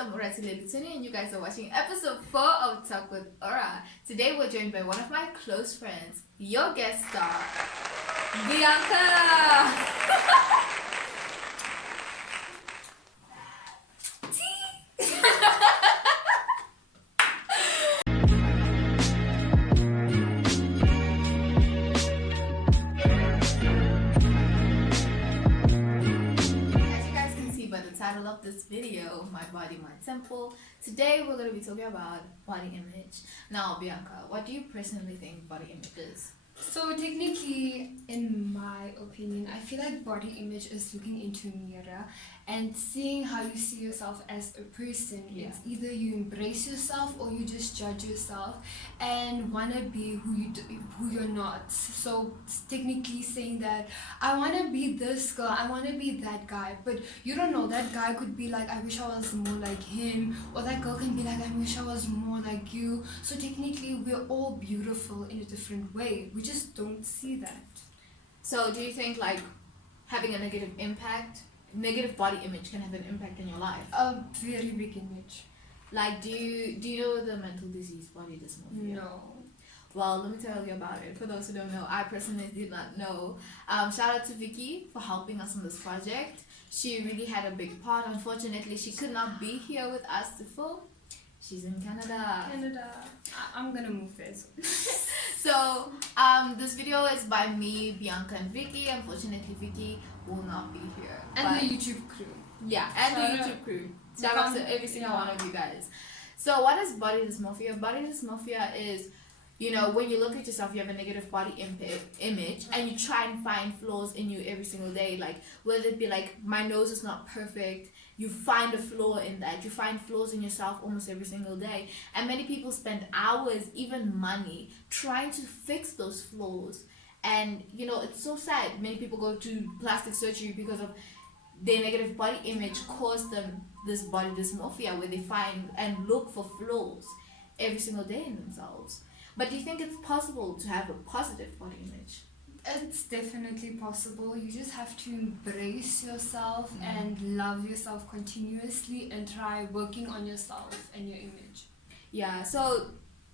I'm Lelutini, and you guys are watching episode 4 of Talk with Aura. Today we're joined by one of my close friends, your guest star, Bianca! Title of this video, My Body, My Temple. Today we're going to be talking about body image. Now, Bianca, what do you personally think body image is? So technically, in my opinion, I feel like body image is looking into a mirror and seeing how you see yourself as a person. Yeah. It's either you embrace yourself or you just judge yourself and want to be who you're not. So it's technically saying that I want to be this girl, I want to be that guy, but you don't know, that guy could be like, I wish I was more like him, or that girl can be like, I wish I was more like you. So technically we're all beautiful in a different way. We just don't see that. So do you think like having a negative body image can have an impact in your life? A very big image. Like do you know the mental disease body dysmorphia? No. Well, let me tell you about it. For those who don't know, I personally did not know. Shout out to Vicky for helping us on this project. She really had a big part. Unfortunately, she could not be here with us to film. She's in Canada. I'm gonna move there. So, this video is by me, Bianca, and Vicky. Unfortunately, Vicky will not be here. And the YouTube crew. Yeah, and the YouTube crew. Shout out to every single one of you guys. So, what is body dysmorphia? Body dysmorphia is, you know, when you look at yourself, you have a negative body image, and you try and find flaws in you every single day. Like, whether it be like, my nose is not perfect, you find a flaw in that. You find flaws in yourself almost every single day. And many people spend hours, even money, trying to fix those flaws. And, you know, it's so sad. Many people go to plastic surgery because of their negative body image caused them this body dysmorphia, where they find and look for flaws every single day in themselves. But do you think it's possible to have a positive body image? It's definitely possible. You just have to embrace yourself and love yourself continuously and try working on yourself and your image. Yeah, so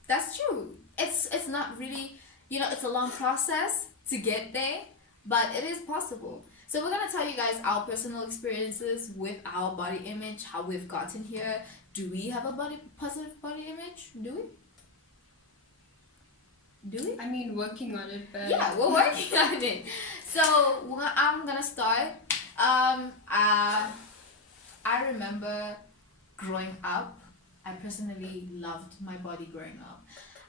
that's true. It's not really, you know, it's a long process to get there, but it is possible. So we're going to tell you guys our personal experiences with our body image, how we've gotten here. Do we have a positive body image? Do we? I mean, working on it, but... Yeah, we're working on it. So, I'm gonna start. I remember growing up, I personally loved my body growing up.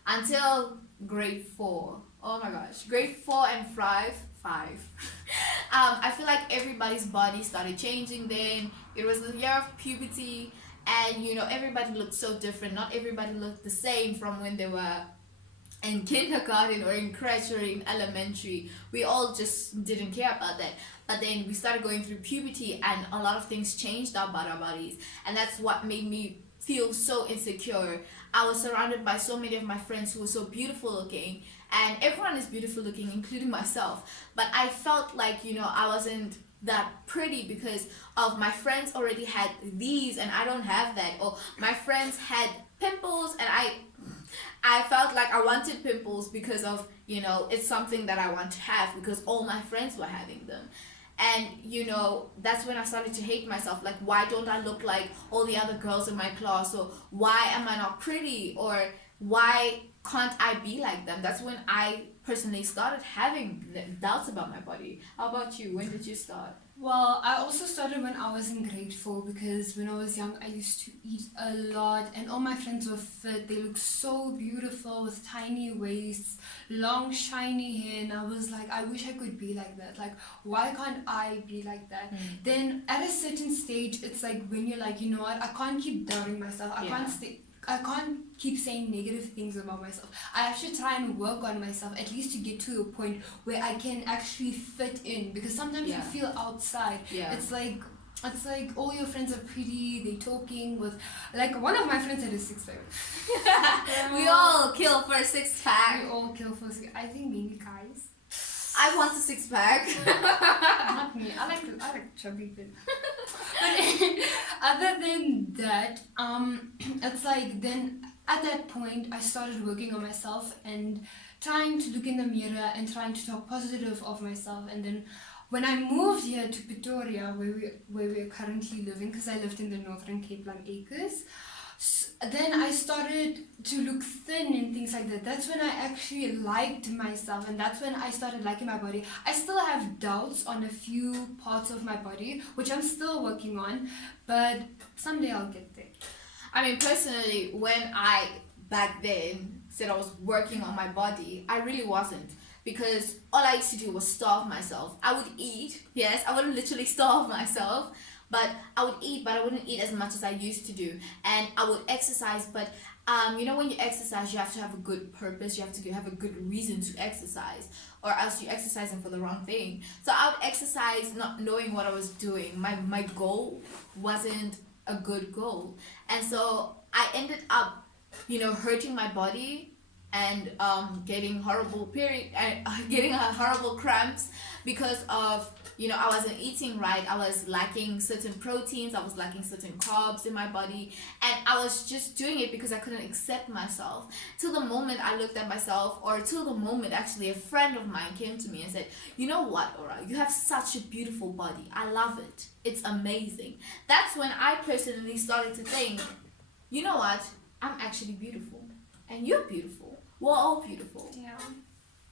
Until grade 4. Oh my gosh. Grade 4 and 5. I feel like everybody's body started changing then. It was the year of puberty. And, you know, everybody looked so different. Not everybody looked the same from when they were in kindergarten or in crèche or in elementary. We all just didn't care about that. But then we started going through puberty and a lot of things changed about our bodies, and that's what made me feel so insecure. I was surrounded by so many of my friends who were so beautiful looking, and everyone is beautiful looking, including myself, but I felt like, you know, I wasn't that pretty because of my friends already had these and I don't have that, or my friends had pimples and I felt like I wanted pimples because of, you know, it's something that I want to have because all my friends were having them. And, you know, that's when I started to hate myself. Like, why don't I look like all the other girls in my class? Or why am I not pretty? Or why can't I be like them? That's when I personally started having doubts about my body. How about you? When did you start? Well, I also started when I was in grade 4 because when I was young, I used to eat a lot and all my friends were fit. They looked so beautiful with tiny waists, long shiny hair, and I was like, I wish I could be like that. Like, why can't I be like that? Then at a certain stage, it's like when you're like, you know what, I can't keep doubting myself. I can't keep saying negative things about myself. I have to try and work on myself at least to get to a point where I can actually fit in, because sometimes you feel outside. It's like all your friends are pretty, they talking with, like, one of my friends had a 6-pack. We all kill for a 6-pack. We all kill for I think maybe guys. I want a 6-pack. Not me. I like chubby people. But other than that, it's like then at that point I started working on myself and trying to look in the mirror and trying to talk positive of myself. And then when I moved here to Pretoria, where we're currently living, because I lived in the Northern Cape Land Acres, then I started to look thin and things like that. That's when I actually liked myself, and that's when I started liking my body. I still have doubts on a few parts of my body, which I'm still working on, but someday I'll get there. I mean, personally, when I back then said I was working on my body, I really wasn't. Because all I used to do was starve myself. I would eat, yes, I wouldn't literally starve myself, but I would eat, but I wouldn't eat as much as I used to do. And I would exercise, but you know, when you exercise, you have to have a good purpose, you have to have a good reason to exercise, or else you're exercising for the wrong thing. So I would exercise not knowing what I was doing. My goal wasn't a good goal. And so I ended up, you know, hurting my body and getting horrible getting horrible cramps because of, you know, I wasn't eating right. I was lacking certain proteins, I was lacking certain carbs in my body, and I was just doing it because I couldn't accept myself. Till the moment I looked at myself, or till the moment actually a friend of mine came to me and said, you know what, Aura, you have such a beautiful body, I love it, it's amazing. That's when I personally started to think, you know what, I'm actually beautiful, and you're beautiful. We're all beautiful. Yeah,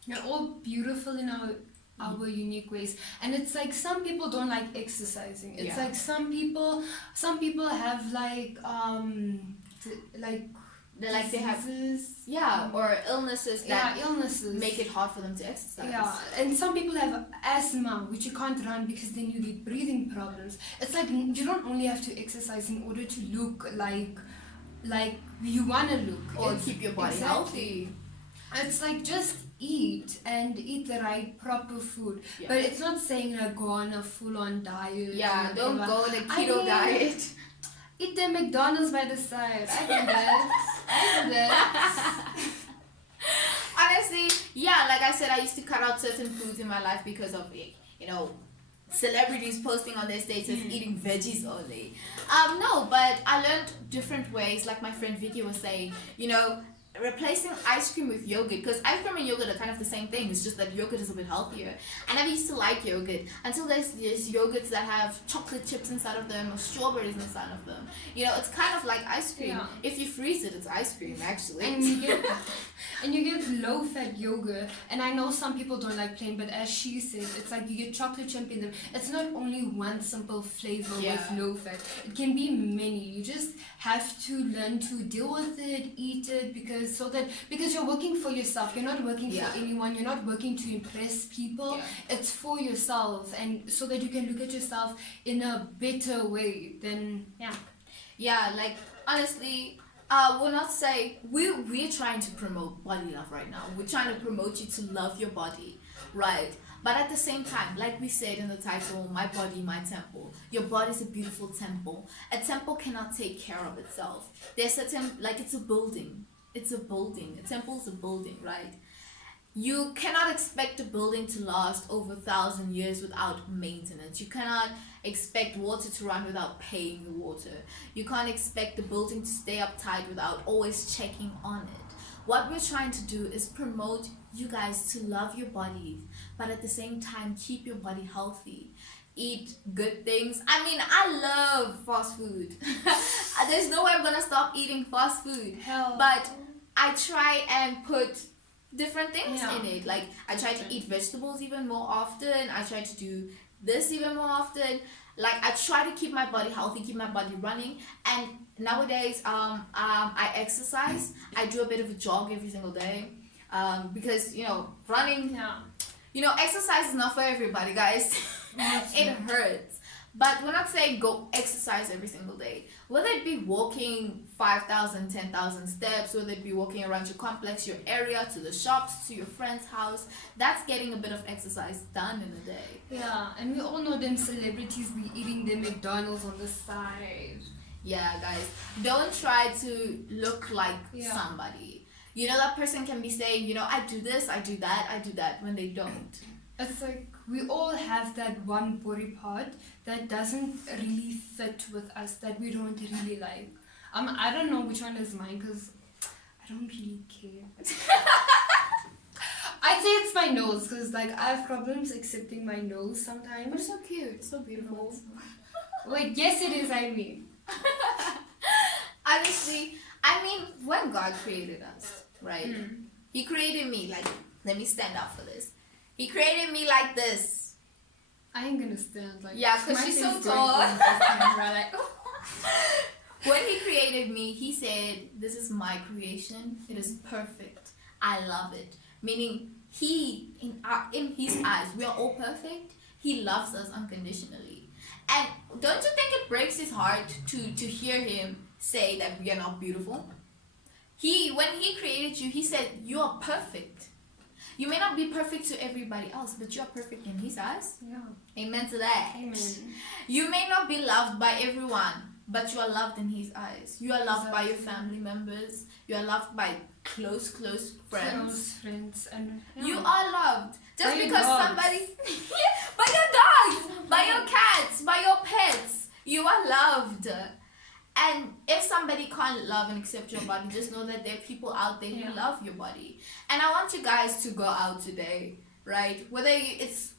we're all beautiful in our unique ways. And it's like some people don't like exercising. It's like some people have like they have or illnesses that make it hard for them to exercise. Yeah, and some people have asthma, which you can't run because then you get breathing problems. It's like you don't only have to exercise in order to look like you want to look, or keep your body healthy. It's like just eat the right proper food, but it's not saying like go on a full-on diet. Don't go on a keto diet. Eat the McDonald's by the side. I do that. Honestly, like I said, I used to cut out certain foods in my life because of it, you know, celebrities posting on their status eating veggies only. No, but I learned different ways, like my friend Vicky was saying, you know, replacing ice cream with yogurt, because ice cream and yogurt are kind of the same thing. It's just that yogurt is a bit healthier. I never used to like yogurt until there's yogurts that have chocolate chips inside of them or strawberries inside of them. You know, it's kind of like ice cream. If you freeze it, it's ice cream actually. And you get low-fat yogurt, and I know some people don't like plain, but as she said, it's like you get chocolate chip in them. It's not only one simple flavor with low fat. It can be many. You just have to learn to deal with it, eat it, because you're working for yourself. You're not working for anyone. You're not working to impress people. It's for yourself, and so that you can look at yourself in a better way. Then like honestly, we'll not say we're trying to promote body love right now. We're trying to promote you to love your body, right? But at the same time, like we said in the title, My Body, My Temple. Your body's a beautiful temple. A temple cannot take care of itself. There's certain, like it's a building. It's a building. A temple is a building, right? You cannot expect a building to last over 1,000 years without maintenance. You cannot expect water to run without paying the water. You can't expect the building to stay uptight without always checking on it. What we're trying to do is promote you guys to love your bodies, but at the same time keep your body healthy. Eat good things. I mean, I love fast food. There's no way I'm gonna stop eating fast food. But I try and put different things in it. Like I try to eat vegetables even more often. I try to do this even more often. Like I try to keep my body healthy, keep my body running. And nowadays I exercise. I do a bit of a jog every single day, because you know, running, you know, exercise is not for everybody, guys. It hurts. But we're not saying go exercise every single day. Whether it be walking 5,000, 10,000 steps, whether it be walking around your complex, your area, to the shops, to your friend's house, that's getting a bit of exercise done in a day. Yeah, and we all know them celebrities be eating their McDonald's on the side. Yeah, guys, don't try to look like somebody. You know, that person can be saying, you know, I do this, I do that, when they don't. It's like we all have that one body part that doesn't really fit with us, that we don't really like. I don't know which one is mine because I don't really care. I'd say it's my nose because like I have problems accepting my nose But sometimes. it's so cute. It's so beautiful. Wait, yes it is, I mean. Honestly, I mean, when God created us, right? He created me like, let me stand up for this. He created me like this. I ain't gonna stand like Yeah, because my she's face so going tall. on this camera, like, When he created me, he said, this is my creation. It is perfect. I love it. Meaning, in his eyes, we are all perfect. He loves us unconditionally. And don't you think it breaks his heart to hear him say that we are not beautiful? When he created you, he said, you are perfect. You may not be perfect to everybody else, but you are perfect in his eyes. yeah. Amen to that. Amen. You may not be loved by everyone, but you are loved in his eyes. You are loved by your family members. You are loved by close friends. Close friends and You are loved. Just By your because dogs. somebody... by your dogs, by your cats, by your pets. You are loved. And if somebody can't love and accept your body, just know that there are people out there who love your body. And I want you guys to go out today, right? It's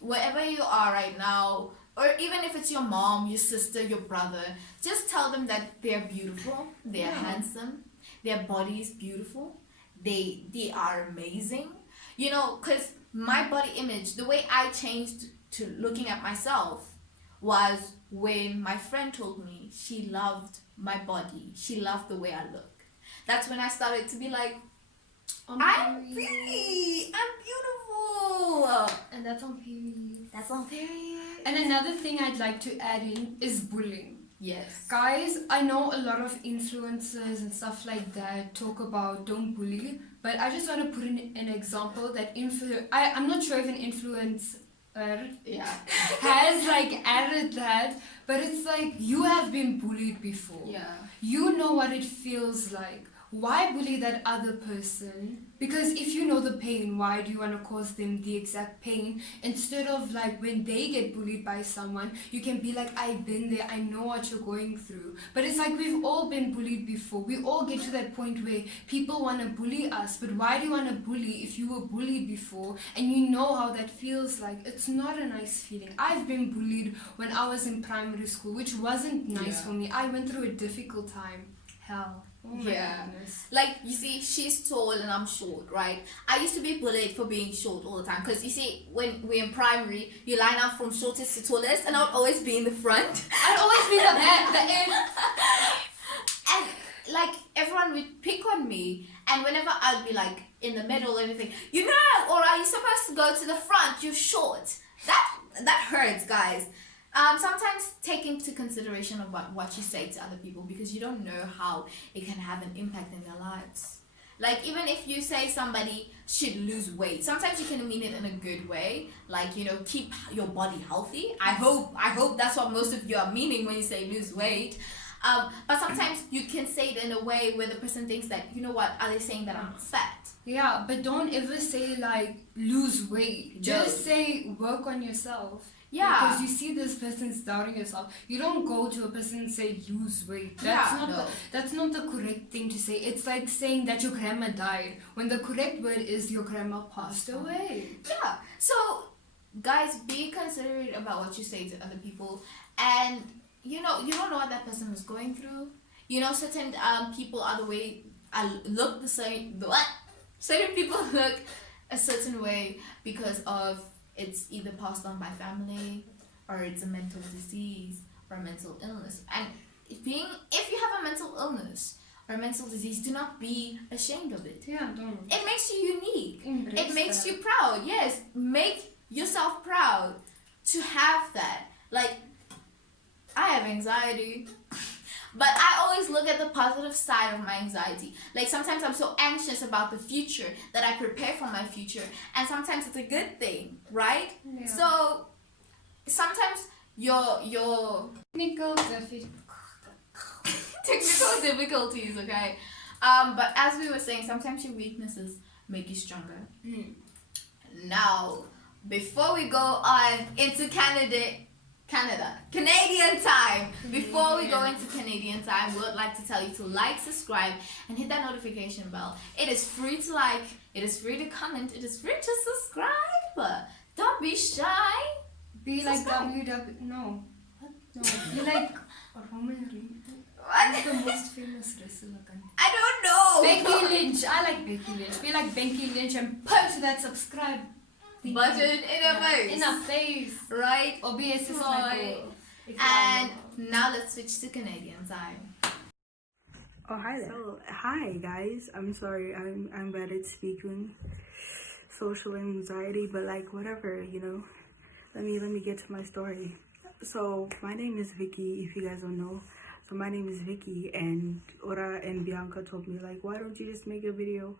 wherever you are right now, or even if it's your mom, your sister, your brother, just tell them that they're beautiful, they're handsome, their body is beautiful, they are amazing. You know, because my body image, the way I changed to looking at myself was when my friend told me she loved my body, she loved the way I look. That's when I started to be like, I'm pretty, I'm beautiful. And that's on period. That's on period. And another thing I'd like to add in is bullying. Yes. Guys, I know a lot of influencers and stuff like that talk about don't bully, but I just want to put in an example that I'm not sure if an influencer has like added that, but it's like you have been bullied before. Yeah. You know what it feels like. Why bully that other person? Because if you know the pain, why do you want to cause them the exact pain? Instead of like when they get bullied by someone, you can be like, I've been there, I know what you're going through. But it's like we've all been bullied before. We all get to that point where people want to bully us. But why do you want to bully if you were bullied before and you know how that feels like? It's not a nice feeling. I've been bullied when I was in primary school, which wasn't nice for me. I went through a difficult time. Hell. Oh my goodness. Like, you see, she's tall and I'm short, right? I used to be bullied for being short all the time. Because, you see, when we're in primary, you line up from shortest to tallest, and I'll always be in the front. I'd always be the back, the end. And, like, everyone would pick on me. And whenever I'd be, like, in the middle or anything, you know, or are you supposed to go to the front? You're short. That hurts, guys. Sometimes take into consideration about what you say to other people, because you don't know how it can have an impact in their lives. Like, even if you say somebody should lose weight, sometimes you can mean it in a good way, like, you know, keep your body healthy. I hope that's what most of you are meaning when you say lose weight. But sometimes you can say it in a way where the person thinks that, you know what, are they saying that I'm fat? Yeah, but don't ever say like lose weight. Just say work on yourself. Yeah. Because you see this person's doubting yourself. You don't go to a person and say lose weight. That's not the correct thing to say. It's like saying that your grandma died when the correct word is your grandma passed away. Yeah. So guys, be considerate about what you say to other people, and you know, you don't know what that person is going through. You know, certain people are the way look the same. Certain people look a certain way because of it's either passed on by family, or it's a mental disease or a mental illness. And if you have a mental illness or a mental disease, do not be ashamed of it. Yeah, don't. It makes you unique. Embrace it makes that. you proud. Yes, make yourself proud to have that. Like, I have anxiety, but I always look at the positive side of my anxiety. Like, sometimes I'm so anxious about the future that I prepare for my future, and sometimes it's a good thing, right? Yeah. So sometimes your technical difficulties, okay? But as we were saying, sometimes your weaknesses make you stronger. Now, before we go on into Canadian time. Before we go into Canadian time, we would like to tell you to like, subscribe, and hit that notification bell. It is free to like, it is free to comment, it is free to subscribe. Don't be shy. Be like Subscribe. WW. No. No. Be like Roman Reigns. What? Who's the most famous wrestler? I don't know. Becky Lynch. I like Becky Lynch. Be like Becky Lynch and punch that subscribe thing. Button in a face. In a face. Right? Or be a sister. Right. And now let's switch to Canadian time. Oh, hi there. So, hi guys. I'm sorry. I'm bad at speaking. Social anxiety, but like whatever, you know. Let me get to my story. So my name is Vicky. If you guys don't know, so my name is Vicky, and Ora and Bianca told me like, why don't you just make a video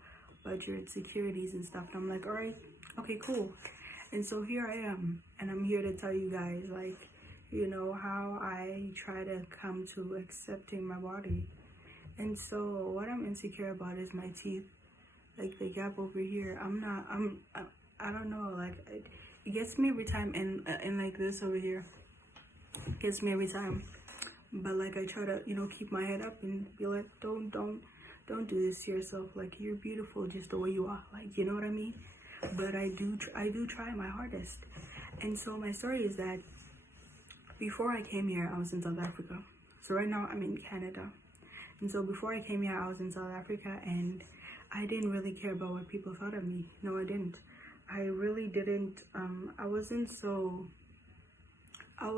about your insecurities and stuff? And I'm like, all right, okay, cool. And so here I am, and I'm here to tell you guys like, you know, how I try to come to accepting my body. And so what I'm insecure about is my teeth, like the gap over here. I don't know, like it gets me every time, and like this over here gets me every time. But like I try to, you know, keep my head up and be like, don't do this to yourself. Like, you're beautiful just the way you are, like, you know what I mean? But I do try my hardest. And so my story is that before I came here, I was in South Africa. So right now I'm in Canada. And so before I came here, I was in South Africa, and I didn't really care about what people thought of me. No, I didn't. I really didn't. I wasn't so. I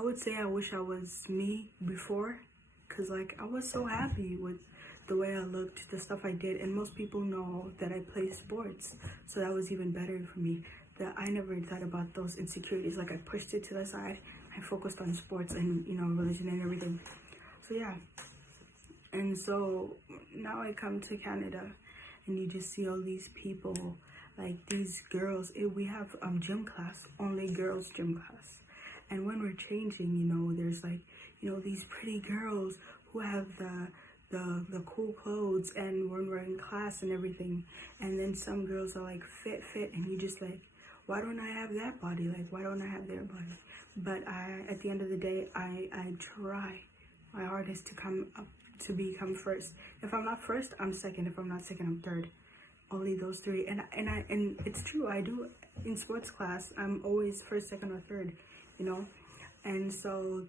would say I wish I was me before, because like I was so happy with the way I looked, the stuff I did, and most people know that I play sports, so that was even better for me. That I never thought about those insecurities. Like, I pushed it to the side. I focused on sports and, you know, religion and everything. So yeah. And so now I come to Canada, and you just see all these people, like these girls. We have gym class, only girls gym class. And when we're changing, you know, there's like, you know, these pretty girls who have the cool clothes, and when we're in class and everything. And then some girls are like fit, and you just like, why don't I have that body? Like, why don't I have their body? But at the end of the day, I try my hardest to come up, to become first. If I'm not first, I'm second. If I'm not second, I'm third. Only those three. And it's true. I do in sports class. I'm always first, second, or third. You know. And so,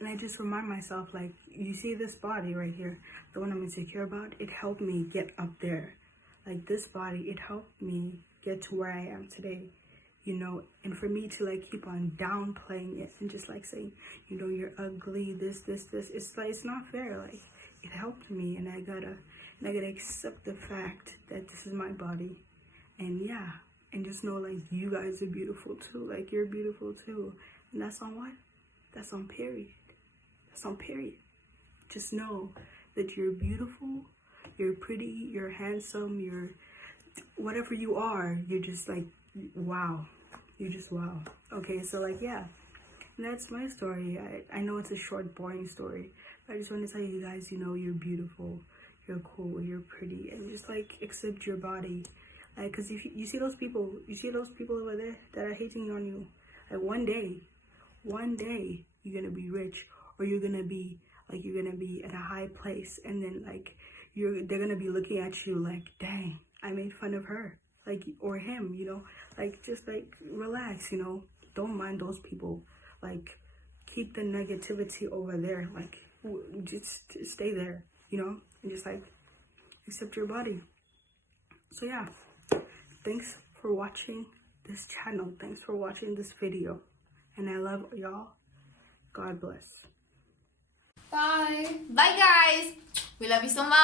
and I just remind myself, like, you see this body right here, the one I'm insecure about. It helped me get up there. Like, this body, it helped me get to where I am today. You know, and for me to like keep on downplaying it and just like saying, you know, you're ugly, this, it's like, it's not fair. Like, it helped me, and I gotta accept the fact that this is my body. And yeah, and just know, like, you guys are beautiful too. Like, you're beautiful too. And that's on what? That's on period. That's on period. Just know that you're beautiful, you're pretty, you're handsome, you're whatever you are. You're just like, wow. You just wow. Okay, so like, yeah, that's my story. I know it's a short, boring story, but I just want to tell you guys, you know, you're beautiful, you're cool, you're pretty, and just like accept your body. Like, because if you see those people, over there that are hating on you, like, one day you're gonna be rich, or you're gonna be at a high place, and then like they're gonna be looking at you like, dang, I made fun of her, like, or him, you know. Like, just like relax, you know, don't mind those people. Like, keep the negativity over there. Like, just stay there, you know, and just like accept your body. So yeah, thanks for watching this channel, thanks for watching this video, and I love y'all. God bless. Bye. Bye, guys. We love you so much.